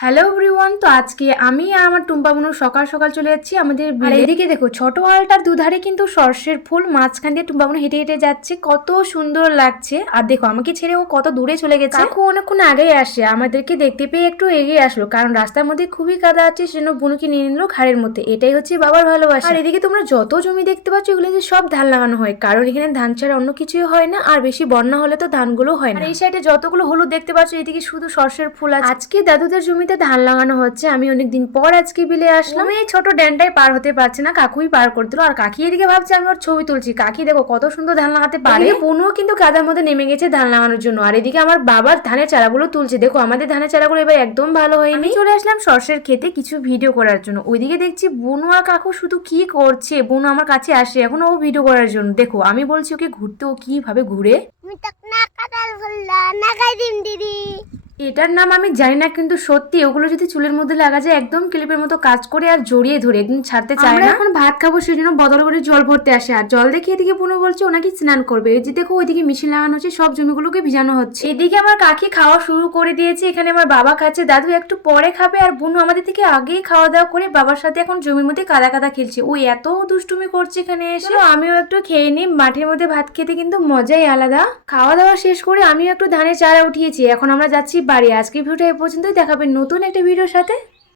Hello everyone, তো আজকে আমি আর আমার টুম্পা বোনু সকাল সকাল চলে যাচ্ছি আমাদের বিলে। আর এদিকে দেখো ছোট আলটার দুধারে কিন্তু সর্ষের ফুল, মাঝখান দিয়ে টুম্পা বোনু হেঁটে হেঁটে যাচ্ছে, কত সুন্দর লাগছে। আর দেখো আমাকে ছেড়ে ও কত দূরে চলে গেছে। কাকু অনেকক্ষণ আগেই আসে, আমাদেরকে দেখতে পেয়ে একটু এগিয়ে আসলো, কারণ রাস্তার মধ্যে খুবই কাদা আছে, সেজন্য বোনুকে নিয়ে নিল ঘাড়ের মধ্যে। এটাই হচ্ছে বাবার ভালোবাসা। আর এদিকে তোমরা যত জমি দেখতে পাচ্ছ এগুলোতে সব ধান লাগানো হয়, কারণ এখানে ধান ছাড়া অন্য কিছুই হয় না, আর বেশি বন্যা হলে তো ধানগুলো হয় না। আর এই সাইডে যতগুলো হলুদ দেখতে পাচ্ছ এদিকে শুধু সর্ষের ফুল আছে। আজকে দাদুদের জমিতে ধান লাগানো হচ্ছে। আমি অনেকদিন পর আজকে বিলে আসলাম। এই ছোট ড্যানটাই পার হতে পারছে না, কাকুই পার করে দিল। আর কাকি এদিকে ভাবছে আমি ওর ছবি তুলছি। কাকি দেখো কত সুন্দর ধান লাগাতে পারে। বোনও কিন্তু কাদার মধ্যে নেমে গেছে ধান লাগানোর জন্য। আর এদিকে আমার বাবার ধানের চারাগুলো তুলছে। দেখো আমাদের ধানের চারাগুলো এবার একদম ভালো হয়নি। আমি চলে আসলাম সর্ষের খেতে কিছু ভিডিও করার জন্য। ওইদিকে দেখছি বোনু আর কাকু শুধু কি করছে। বোনু আমার কাছে আসে এখন ও ভিডিও করার জন্য। দেখো আমি বলছি ওকে ঘুরতে, ও কিভাবে ঘুরে। এটার নাম আমি জানি না, কিন্তু সত্যি ওগুলো যদি চুলের মধ্যে লাগা যায় একদম ক্লিপের মতো কাজ করে আর জড়িয়ে ধরে একদম ছাড়তে চায় না। এখন ভাত খাবো, সেই জন্য বদল করে জল ভরতে আসে। আর জল দেখে এদিকে বোনু বলছে ও নাকি স্নান করবে। এই যে দেখো ওইদিকে মেশিন লাগানো হচ্ছে, সব জমিগুলোকে ভিজানো হচ্ছে। এদিকে আমার কাকি খাওয়া শুরু করে দিয়েছে। এখানে আমার বাবা খাচ্ছে, দাদু একটু পরে খাবে, আর বোনু আমাদের থেকে আগেই খাওয়া দাওয়া করে বাবার সাথে এখন জমির মধ্যে কাদা কাদা খেলছে। ও এত দুষ্টুমি করছে এখানে এসে। আমিও একটু খেয়ে নিই, মাঠের মধ্যে ভাত খেতে কিন্তু মজাই আলাদা। খাওয়া দাওয়া শেষ করে আমিও একটু ধানের চারা উঠিয়েছি। এখন আমরা যাচ্ছি বাড়ি। আজকের ভিডিওটা এ পর্যন্তই, দেখাবেন নতুন একটা ভিডিওর সাথে।